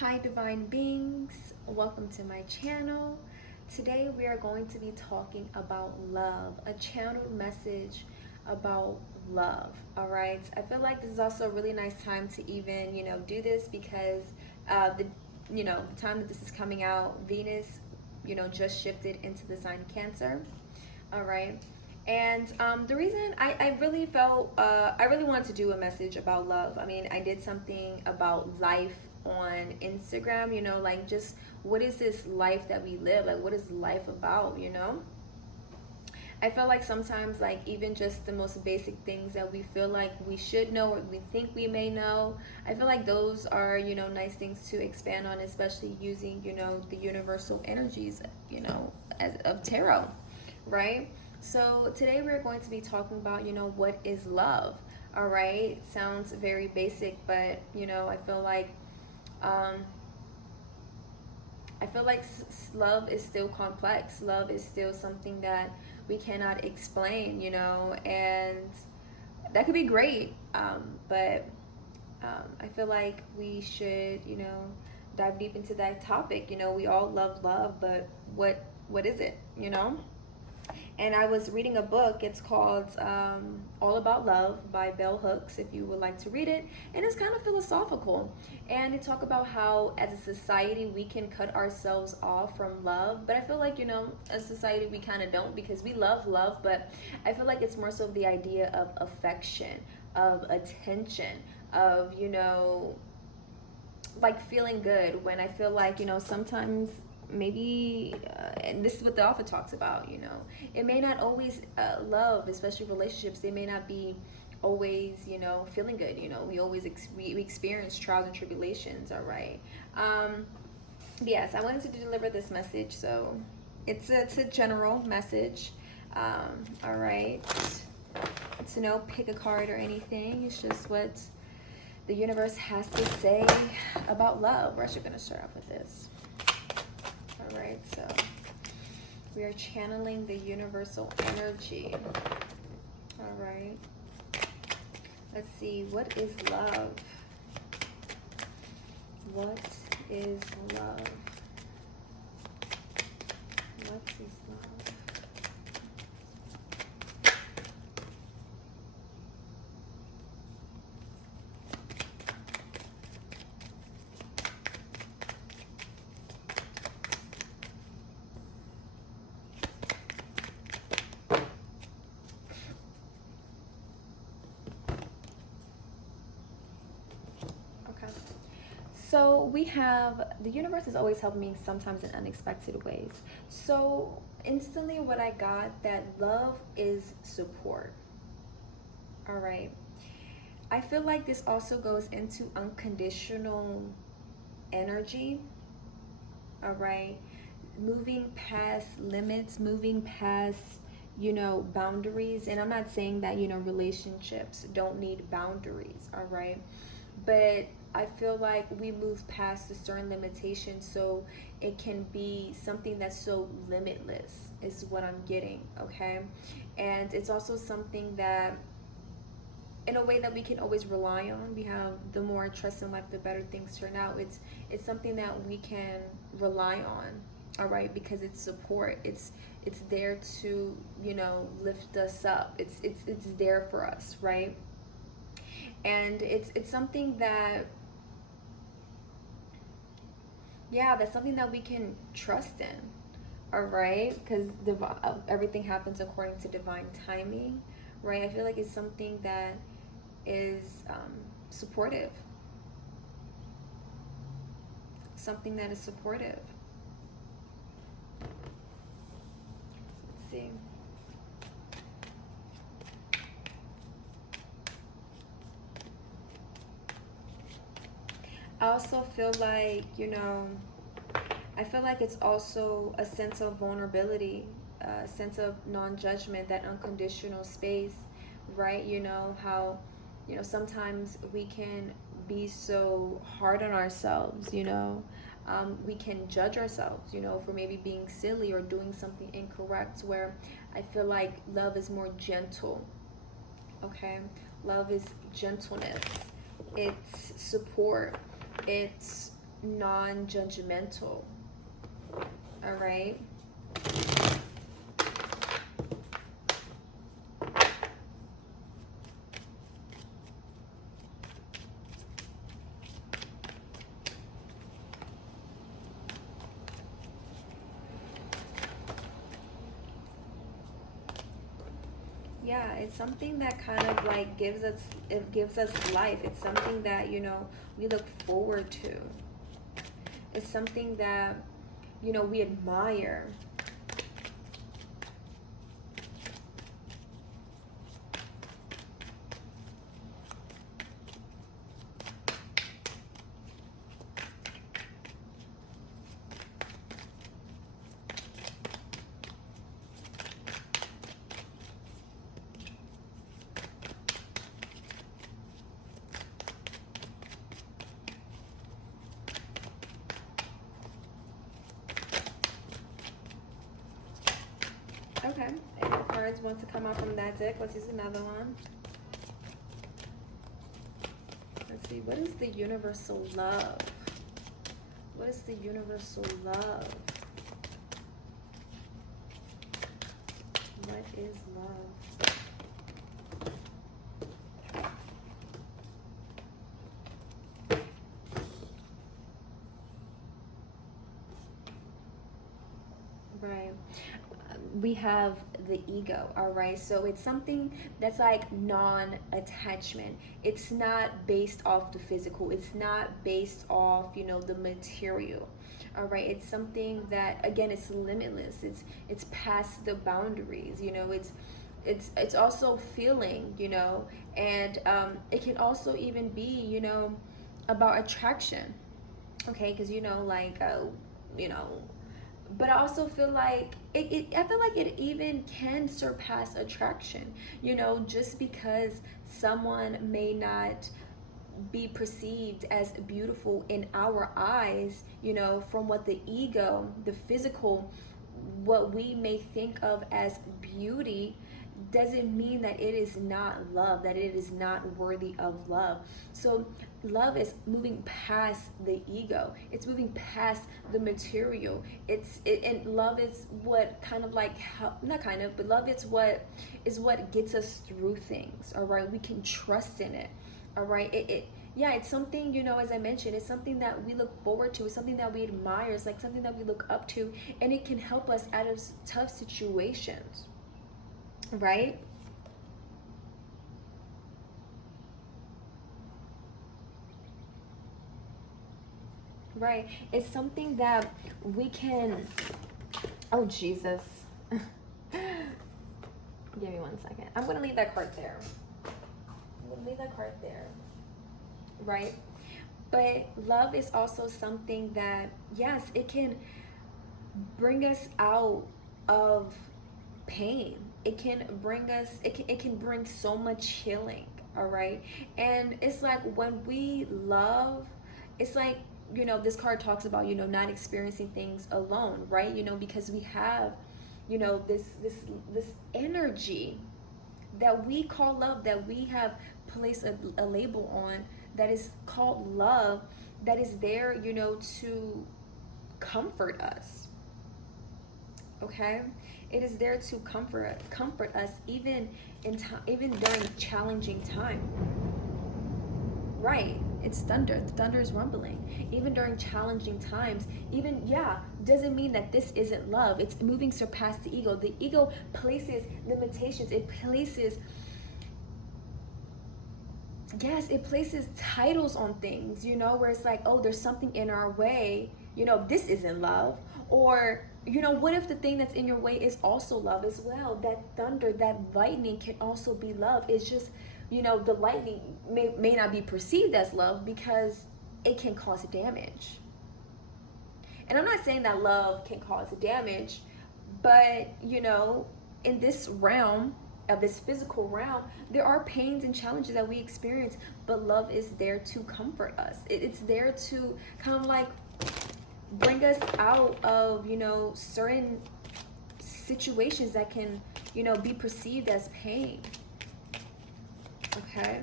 Hi divine beings, welcome to my channel. Today we are going to be talking about love, a channeled message about love. All right, I feel like this is also a really nice time to even do this because the time that this is coming out, Venus just shifted into the sign Cancer. All right. And the reason I really felt, I really wanted to do a message about love. I mean, I did something about life on Instagram, like just what is this life that we live? Like, what is life about? I feel like sometimes, like, even just the most basic things that we feel like we should know or we think we may know, I feel like those are, nice things to expand on, especially using, the universal energies, of tarot, right? So today we're going to be talking about, what is love? All right, sounds very basic, but I feel like um, love is still complex. Love is still something that we cannot explain, and that could be great. But I feel like we should, dive deep into that topic. We all love love, but what is it? And I was reading a book. It's called All About Love by Bell Hooks, if you would like to read it. And it's kind of philosophical. And it talk about how, as a society, we can cut ourselves off from love. But I feel like, as a society, we kind of don't, because we love love. But I feel like it's more so the idea of affection, of attention, of, like feeling good. When I feel like, sometimes maybe and this is what the author talks about, it may not always love, especially relationships, they may not be always feeling good. We experience trials and tribulations. All right. Yes, I wanted to deliver this message, so it's a general message. All right. It's no pick a card or anything, it's just what the universe has to say about love. We're actually going to start off with this. All right, so we are channeling the universal energy. All right, let's see, what is love? What is love? What is love? Okay. So we have, the universe is always helping me sometimes in unexpected ways. So instantly what I got, that love is support. All right. I feel like this also goes into unconditional energy. All right. Moving past limits, moving past, boundaries. And I'm not saying that, relationships don't need boundaries. All right. But I feel like we move past a certain limitation, so it can be something that's so limitless, is what I'm getting. Okay. And it's also something that, in a way, that we can always rely on. We have, the more trust in life, the better things turn out. It's something that we can rely on. All right, because it's support. It's there to, lift us up. It's there for us, right? And it's something that, yeah, that's something that we can trust in. All right, because everything happens according to divine timing, right? I feel like it's something that is supportive, something that is supportive. Let's see. I also feel like, I feel like it's also a sense of vulnerability, a sense of non-judgment, that unconditional space, right? How, sometimes we can be so hard on ourselves. We can judge ourselves, for maybe being silly or doing something incorrect, where I feel like love is more gentle. Okay, love is gentleness, it's support, it's non-judgmental. All right. Yeah, it's something that kind of like gives us life. It's something that, we look forward to. It's something that, we admire. Okay, any cards want to come out from that deck? Let's use another one. Let's see, what is the universal love? What is the universal love? What is love? Right. We have the ego, all right? So it's something that's like non-attachment. It's not based off the physical. It's not based off, the material. All right, it's something that, again, it's limitless. It's past the boundaries. It's also feeling, and it can also even be, about attraction. Okay, because but I also feel like I feel like it even can surpass attraction, just because someone may not be perceived as beautiful in our eyes, from what the ego, the physical, what we may think of as beauty, doesn't mean that it is not love, that it is not worthy of love. So love is moving past the ego. It's moving past the material. And love is what kind of like not kind of, but love is what gets us through things. All right, we can trust in it. All right, it's something, as I mentioned, it's something that we look forward to. It's something that we admire. It's like something that we look up to, and it can help us out of tough situations. Right? Right. It's something that we can. Oh, Jesus. Give me 1 second. I'm going to leave that card there. Right? But love is also something that, yes, it can bring us out of pain. It can bring us, it can bring so much healing. All right. And it's like when we love, it's like, this card talks about, not experiencing things alone, right? Because we have, this energy that we call love, that we have placed a label on, that is called love, that is there, to comfort us. Okay, it is there to comfort us, even even during challenging time. Right, it's thunder. The thunder is rumbling. Even during challenging times, doesn't mean that this isn't love. It's moving surpast the ego. The ego places limitations. It places titles on things, where it's like, oh, there's something in our way, this isn't love. Or, what if the thing that's in your way is also love as well? That thunder, that lightning can also be love. It's just, the lightning may not be perceived as love because it can cause damage. And I'm not saying that love can cause damage, but, in this realm, of this physical realm, there are pains and challenges that we experience, but love is there to comfort us. It's there to kind of like bring us out of, certain situations that can, be perceived as pain. Okay.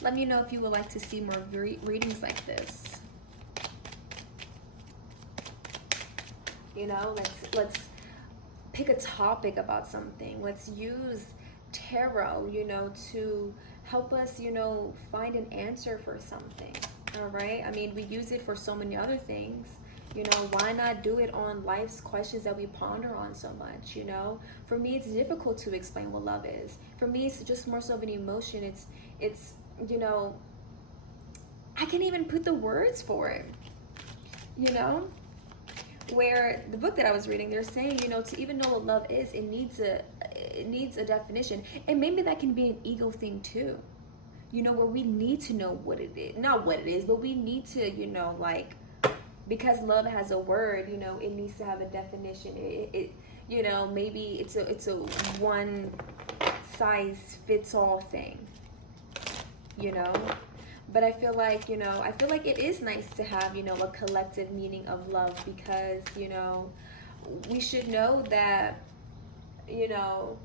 Let me know if you would like to see more readings like this. You know, let's pick a topic about something. Let's use tarot, you know, to help us, you know, find an answer for something. All right. I mean, we use it for so many other things. You know, why not do it on life's questions that we ponder on so much? You know, for me, it's difficult to explain what love is. For me, it's just more so of an emotion. It's you know, I can't even put the words for it. You know, where the book that I was reading, they're saying, you know, to even know what love is, it needs a definition, and maybe that can be an ego thing too. You know, where we need to know what it is, not what it is, but we need to, you know, like, because love has a word, you know, it needs to have a definition. It you know, maybe it's a one size fits all thing, you know. But I feel like, you know, I feel like it is nice to have, you know, a collective meaning of love, because, you know, we should know that, you know,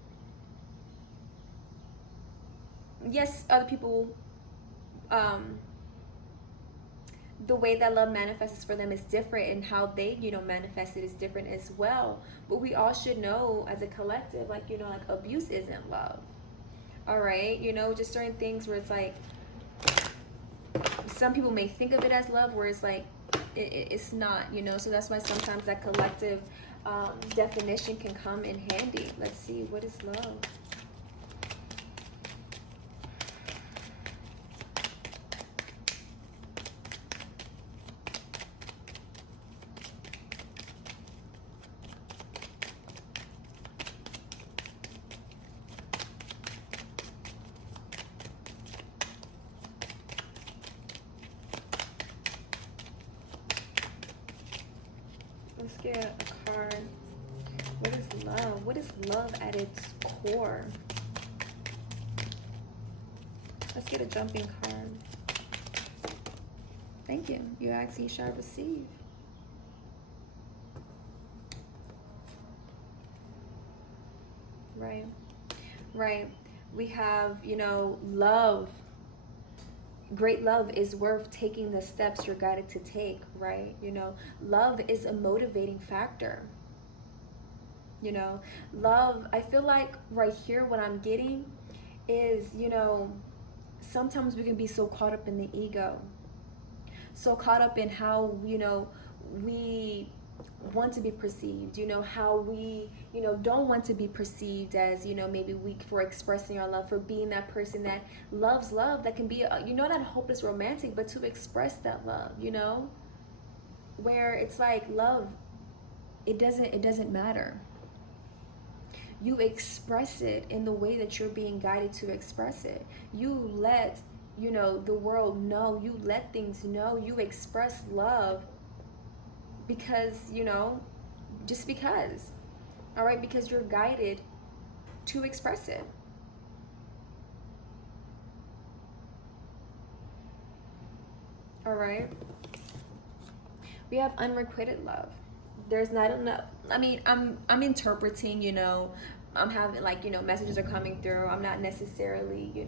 yes, other people, the way that love manifests for them is different, and how they, you know, manifest it is different as well. But we all should know as a collective, like, you know, like, abuse isn't love. All right, you know, just certain things where it's like, some people may think of it as love, where it's like it's not, you know. So that's why sometimes that collective definition can come in handy. Let's see, what is love? Let's get a card. What is love? What is love at its core? Let's get a jumping card. Thank you. You ask, you shall receive. Right. Right. We have, you know, love. Great love is worth taking the steps you're guided to take, right? You know, love is a motivating factor. You know, love, I feel like right here what I'm getting is, you know, sometimes we can be so caught up in the ego, so caught up in how, you know, we want to be perceived, you know, how we, you know, don't want to be perceived as, you know, maybe weak for expressing our love, for being that person that loves love, that can be, you know, not hopeless romantic, but to express that love, you know, where it's like love, it doesn't matter. You express it in the way that you're being guided to express it. You let, you know, the world know, you let things know, you express love because, you know, just because. All right, because you're guided to express it. All right. We have unrequited love. There's not enough. I mean, I'm interpreting, you know, I'm having, like, you know, messages are coming through. I'm not necessarily, you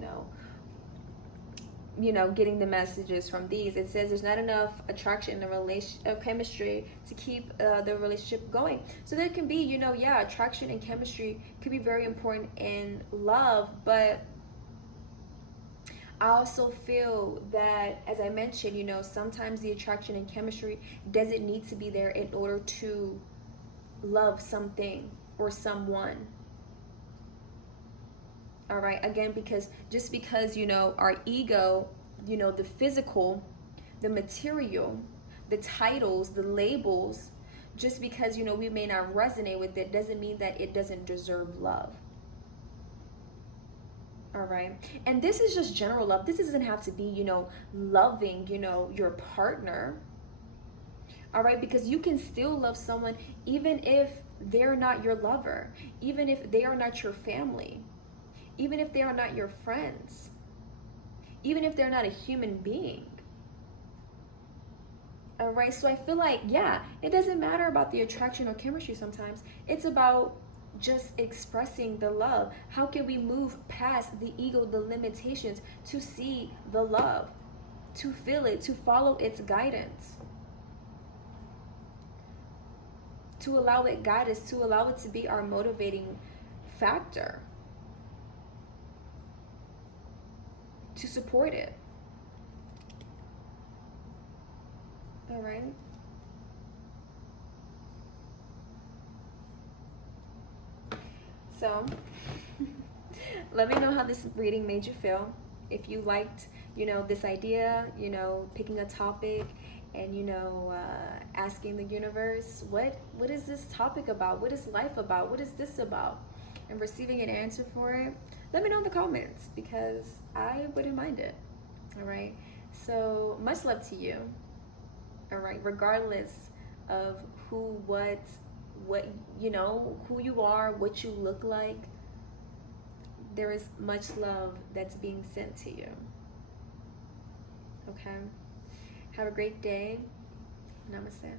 know, getting the messages from these. It says there's not enough attraction in the relationship, chemistry to keep the relationship going. So there can be, you know, yeah, attraction and chemistry could be very important in love, but I also feel that, as I mentioned, you know, sometimes the attraction and chemistry doesn't need to be there in order to love something or someone. All right, again, because just because, you know, our ego, you know, the physical, the material, the titles, the labels, just because, you know, we may not resonate with it doesn't mean that it doesn't deserve love. All right, and this is just general love. This doesn't have to be, you know, loving, you know, your partner. All right, because you can still love someone even if they're not your lover, even if they are not your family, even if they are not your friends, even if they're not a human being. All right, so I feel like, yeah, it doesn't matter about the attraction or chemistry sometimes. It's about just expressing the love? How can we move past the ego, the limitations, to see the love, to feel it, to follow its guidance, to allow it guide us, to allow it to be our motivating factor, to support it? All right. So let me know how this reading made you feel. If you liked, this idea, picking a topic and, asking the universe, what is this topic about? What is life about? What is this about? And receiving an answer for it, let me know in the comments, because I wouldn't mind it. All right. So much love to you. All right. Regardless of who, what, who you are, what you look like, there is much love that's being sent to you. Okay? Have a great day. Namaste.